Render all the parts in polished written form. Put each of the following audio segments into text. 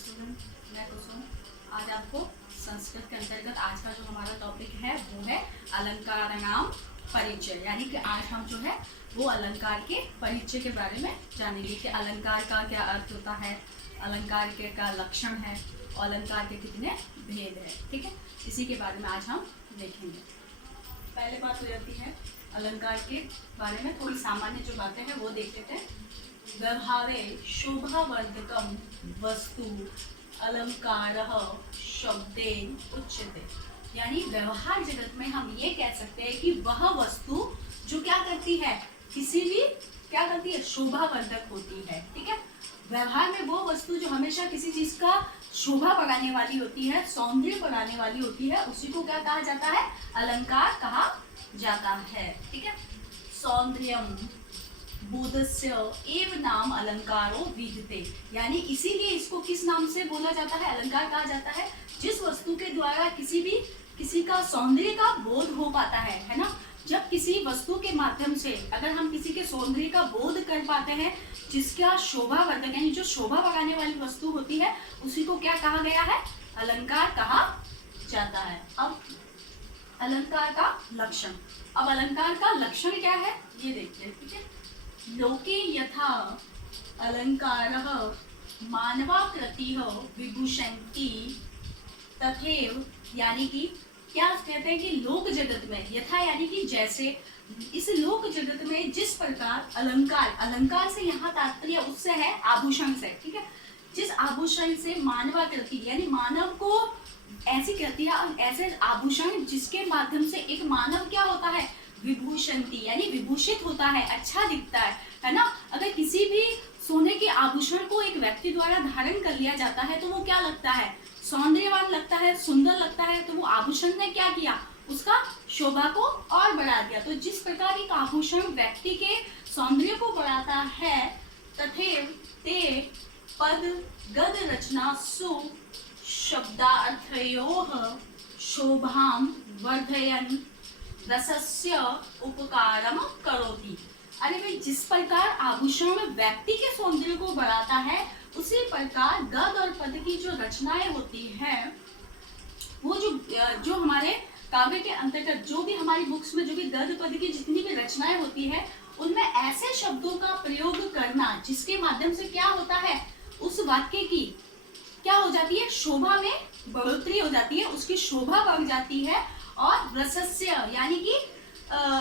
Student, मैं कुसुम आज आपको संस्कृत के अंतर्गत आज का जो हमारा टॉपिक है वो है अलंकार नाम परिचय। यानी कि आज हम जो है वो अलंकार के परिचय के बारे में जानेंगे कि अलंकार का क्या अर्थ होता है, अलंकार के क्या लक्षण है और अलंकार के कितने भेद है। ठीक है, इसी के बारे में आज हम देखेंगे। पहले बात हो जाती है अलंकार के बारे में, थोड़ी सामान्य जो बातें हैं वो देख लेते हैं। व्यवहारे शोभावर्धकम वस्तु अलंकारः शब्देन उच्यते। यानी व्यवहार जगत में हम ये कह सकते हैं कि वह वस्तु जो क्या करती है, किसी भी क्या करती है, शोभावर्धक होती है। ठीक है, व्यवहार में वो वस्तु जो हमेशा किसी चीज का शोभा बढ़ाने वाली होती है, सौंदर्य बढ़ाने वाली होती है, उसी को क्या कहा जाता है, अलंकार कहा जाता है। ठीक है, सौंदर्यम बोधस्य एव नाम अलंकारो विद्यते। यानी इसीलिए इसको किस नाम से बोला जाता है, अलंकार कहा जाता है जिस वस्तु के द्वारा किसी का सौंदर्य का बोध हो पाता है ना। जब किसी वस्तु के माध्यम से अगर हम किसी के सौंदर्य का बोध कर पाते हैं, जिसका शोभावर्धक यानी जो शोभा बढ़ाने वाली वस्तु होती है, उसी को क्या कहा गया है, अलंकार कहा जाता है। अब अलंकार का लक्षण, अब अलंकार का लक्षण क्या है ये देखते हैं। ठीक है, लोके यथा अलंकारः मानवाकृतिः विभूषन्ति तथैव। यानी कि क्या कहते हैं कि लोक जगत में, यथा यानी कि जैसे, इस लोक जगत में जिस प्रकार अलंकार, अलंकार से यहाँ तात्पर्य उससे है आभूषण से। ठीक है, जिस आभूषण से मानवाकृति यानी मानव को ऐसी कृति है, ऐसे आभूषण जिसके माध्यम से एक मानव क्या होता है, विभूषंती यानी विभूषित होता है, अच्छा दिखता है ना। अगर किसी भी सोने के आभूषण को एक व्यक्ति द्वारा धारण कर लिया जाता है तो वो क्या लगता है, सौंदर्यवान लगता है, सुंदर लगता है। तो वो आभूषण ने क्या किया, उसका शोभा को और बढ़ा दिया। तो जिस प्रकार एक आभूषण व्यक्ति के सौंदर्य को बढ़ाता है, तथैव ते पद गद रचना सु शब्दार्थयोः शोभां वर्धयन् रसस्य उपकारम करोति। अरे भाई, जिस प्रकार आभूषण व्यक्ति के सौंदर्य को बढ़ाता है, उसी प्रकार गद और पद की जो रचनाएं होती हैं, वो जो हमारे काव्य के अंतर्गत जो भी हमारी बुक्स में जो भी गद पद की जितनी भी रचनाएं होती है, उनमें ऐसे शब्दों का प्रयोग करना जिसके माध्यम से क्या होता है, उस वाक्य की क्या हो जाती है, शोभा में बढ़ोतरी हो जाती है, उसकी शोभा बढ़ जाती है। और रसस्य यानी कि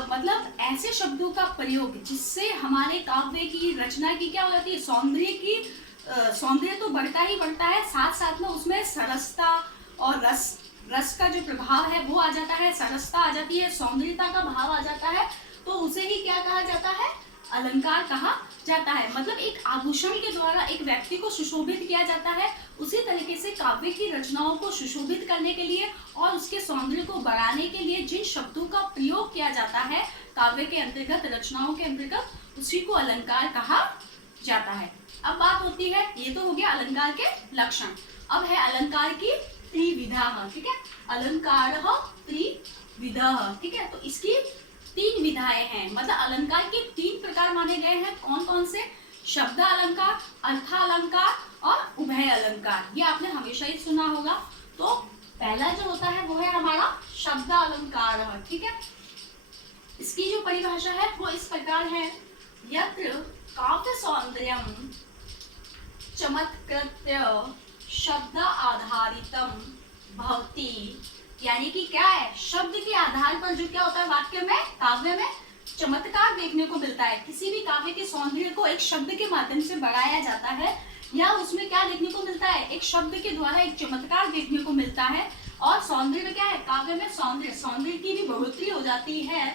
मतलब ऐसे शब्दों का प्रयोग जिससे हमारे काव्य की रचना की क्या हो जाती है, सौंदर्य तो बढ़ता ही बढ़ता है, साथ साथ में उसमें सरसता और रस का जो प्रभाव है वो आ जाता है, सरसता आ जाती है, सौंदर्यता का भाव आ जाता है। तो उसे ही क्या कहा जाता है, अलंकार कहा जाता है। मतलब एक आभूषण के द्वारा एक व्यक्ति को सुशोभित किया जाता है, उसी तरीके से काव्य की रचनाओं को सुशोभित करने के लिए और उसके सौंदर्य को बढ़ाने के लिए जिन शब्दों का प्रयोग किया जाता है काव्य के अंतर्गत, रचनाओं के अंतर्गत, उसी को अलंकार कहा जाता है। अब बात होती है, ये तो हो गया अलंकार के लक्षण। अब है अलंकार की त्रिविधा। ठीक है, अलंकारः त्रिविधः। ठीक है, तो इसकी तीन विधाएं हैं, मतलब अलंकार के तीन प्रकार माने गए हैं। कौन कौन से, शब्द अलंकार, अर्थालंकार और उभय अलंकार। ये आपने हमेशा ही सुना होगा। तो पहला जो होता है वो है हमारा शब्द अलंकार। ठीक है, इसकी जो परिभाषा है वो इस प्रकार है, यत्र काव्य सौंदर्यम चमत्कृत्य शब्द आधारितम भवति। यानी कि क्या है, शब्द के आधार पर जो क्या होता है वाक्य में, काव्य में चमत्कार देखने को मिलता है। किसी भी काव्य के सौंदर्य को एक शब्द के माध्यम से बढ़ाया जाता है, या उसमें क्या देखने को मिलता है, एक शब्द के द्वारा एक चमत्कार देखने को मिलता है। और सौंदर्य में क्या है, काव्य में सौंदर्य की भी बढ़ोतरी हो जाती है।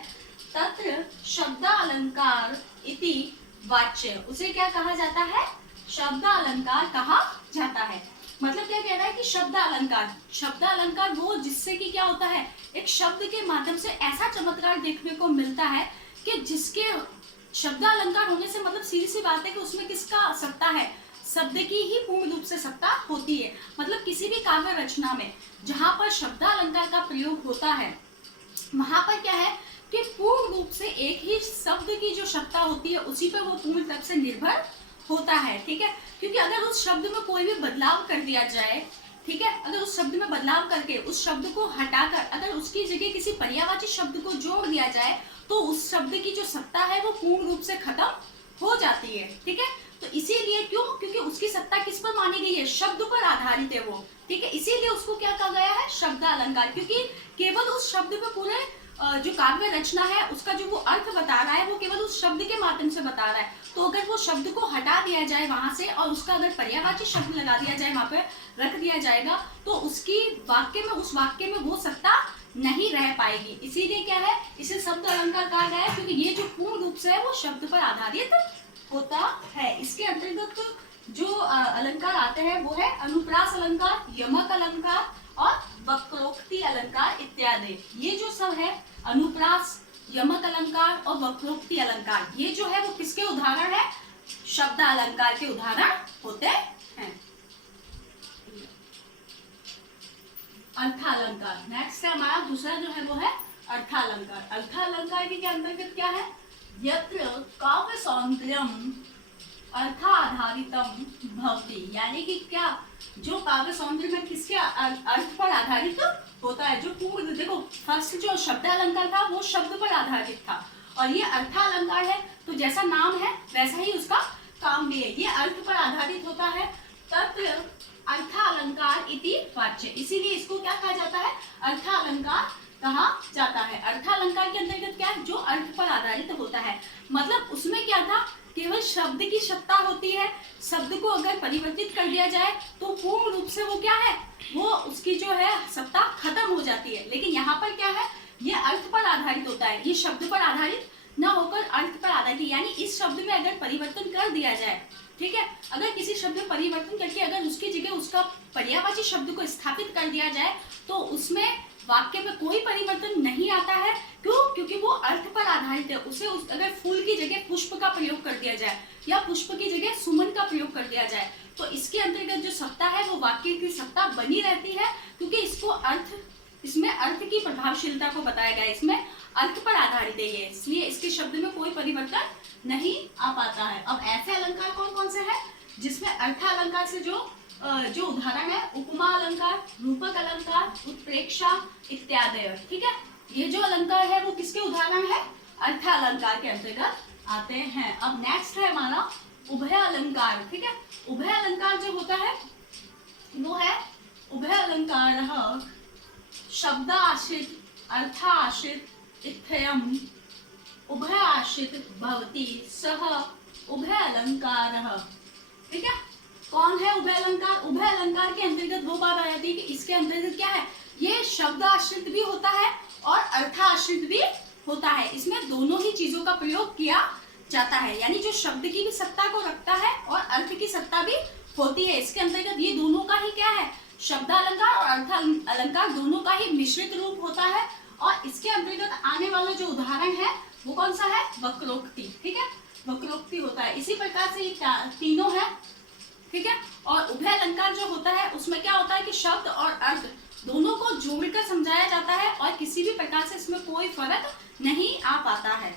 तत्र शब्द अलंकार इति वाच्य, उसे क्या कहा जाता है, शब्द अलंकार कहा जाता है। मतलब क्या कह रहा है कि शब्द अलंकार वो जिससे कि क्या होता है, एक शब्द के माध्यम से ऐसा चमत्कार देखने को मिलता है कि जिसके शब्द अलंकार होने से मतलब सीधी सी बात है कि उसमें किसका सत्ता है, शब्द की ही पूर्ण रूप से सत्ता होती है। मतलब किसी भी काव्य रचना में जहां पर शब्द अलंकार का प्रयोग होता है, वहां पर क्या है कि पूर्ण रूप से एक ही शब्द की जो सत्ता होती है उसी पर वो पूर्ण रूप से निर्भर होता है, ठीक है। क्योंकि अगर उस शब्द में कोई भी बदलाव कर दिया जाए, ठीक है, अगर उस शब्द में बदलाव करके उस शब्द को हटाकर अगर उसकी जगह किसी पर्यायवाची शब्द को जोड़ दिया जाए तो उस शब्द की जो सत्ता है वो पूर्ण रूप से खत्म हो जाती है, ठीक है। तो इसीलिए क्यों, क्योंकि उसकी सत्ता किस पर मानी गई है, शब्द पर आधारित है वो, ठीक है। इसीलिए उसको क्या कहा गया है, शब्द अलंकार, क्योंकि केवल उस शब्द पे पूरे जो काव्य रचना है उसका जो वो अर्थ बता रहा है वो केवल उस शब्द के माध्यम से बता रहा है। तो अगर वो शब्द को हटा दिया जाए वहां से और उसका अगर पर्यायवाची शब्द लगा दिया जाए, वहां पे रख दिया जाएगा, तो उसकी वाक्य में, उस वाक्य में वो सत्ता नहीं रह पाएगी। इसीलिए क्या है, इसे शब्द अलंकार कहा गया है, क्योंकि ये जो पूर्ण रूप से है वो शब्द पर आधारित होता है। इसके अंतर्गत जो अलंकार आते हैं वो है अनुप्रास अलंकार, यमक अलंकार और वक्रोक्ति अलंकार इत्यादि। ये जो सब है अनुप्रास, यमक अलंकार और वक्रोक्ति अलंकार, ये जो है वो किसके उदाहरण है, शब्द अलंकार के उदाहरण होते हैं। अर्थालंकार नेक्स्ट है हमारा, दूसरा जो है वो है अर्थालंकार। अर्थालंकार के अंतर्गत क्या है, यत्र काव्य सौंदर्यम अर्थाधारितम भवति, यानी कि क्या, जो काव्य सौंदर्य में किसके अर्थ पर आधारित होता है। जो पूर्ण, देखो फर्स्ट जो शब्द अलंकार था वो शब्द पर आधारित था और ये अर्थालंकार है, तो जैसा नाम है वैसा ही उसका काम भी है, ये अर्थ पर आधारित होता है। तत्र अर्थालंकार इति वाच्य, इसीलिए इसको क्या कहा जाता है, अर्थालंकार कहा जाता है। अर्थालंकार के अंतर्गत क्या है, जो अर्थ पर आधारित होता है, मतलब उसमें क्या था, केवल शब्द की सत्ता होती है, शब्द को अगर परिवर्तित कर दिया जाए तो पूर्ण रूप से वो क्या है, वो उसकी जो है सत्ता खत्म हो जाती है। लेकिन यहाँ पर क्या है, ये अर्थ पर आधारित होता है, ये शब्द पर आधारित न होकर अर्थ पर आधारित, यानी इस शब्द में अगर परिवर्तन कर दिया जाए, ठीक है, अगर किसी शब्द में परिवर्तन करके अगर उसकी जगह उसका पर्यायवाची शब्द को स्थापित कर दिया जाए तो उसमें वाक्य में कोई परिवर्तन नहीं आता है। क्यों, क्योंकि वो अर्थ पर आधारित है। उसे अगर फूल की जगह पुष्प का प्रयोग कर दिया जाए या पुष्प की जगह सुमन का प्रयोग कर दिया जाए तो इसके अंतर्गत जो सत्ता है वो वाक्य की सत्ता बनी रहती है, क्योंकि इसको अर्थ, इसमें अर्थ की प्रभावशीलता को बताया गया है, इसमें अर्थ पर आधारित है ये, इसलिए इसके शब्द में कोई परिवर्तन नहीं आ पाता है। अब ऐसे अलंकार कौन कौन से हैं जिसमें अर्थालंकार से जो उदाहरण है, उपमा अलंकार, रूपक अलंकार, उत्प्रेक्षा इत्यादि, ठीक है। ये जो अलंकार है वो किसके उदाहरण है, अर्थालंकार के अंतर्गत आते हैं। अब नेक्स्ट है हमारा उभय अलंकार, ठीक है। उभय अलंकार जो होता है वो है उभय अलंकार शब्द आश्रित अर्थ आश्रित इत्थयम उभय आश्रित भवति सह उभय अलंकार, ठीक है। कौन है उभय अलंकार, उभय अलंकार के अंतर्गत वो बात आ जाती है कि इसके अंतर्गत क्या है, ये शब्द आश्रित भी होता है और अर्थ आश्रित भी होता है, इसमें दोनों ही चीजों का प्रयोग किया जाता है, यानी जो शब्द की भी सत्ता को रखता है और अर्थ की सत्ता भी होती है। इसके अंतर्गत ये दोनों का ही क्या है, शब्द अलंकार और अर्थ अलंकार दोनों का ही मिश्रित रूप होता है। और इसके अंतर्गत आने वाला जो उदाहरण है वो कौन सा है, वक्रोक्ति, ठीक है, वक्रोक्ति होता है। इसी प्रकार से ये तीनों है, ठीक है। और उभय अलंकार जो होता है उसमें क्या होता है कि शब्द और अर्थ दोनों को जोड़कर समझाया जाता है और किसी भी प्रकार से इसमें कोई फर्क नहीं आ पाता है।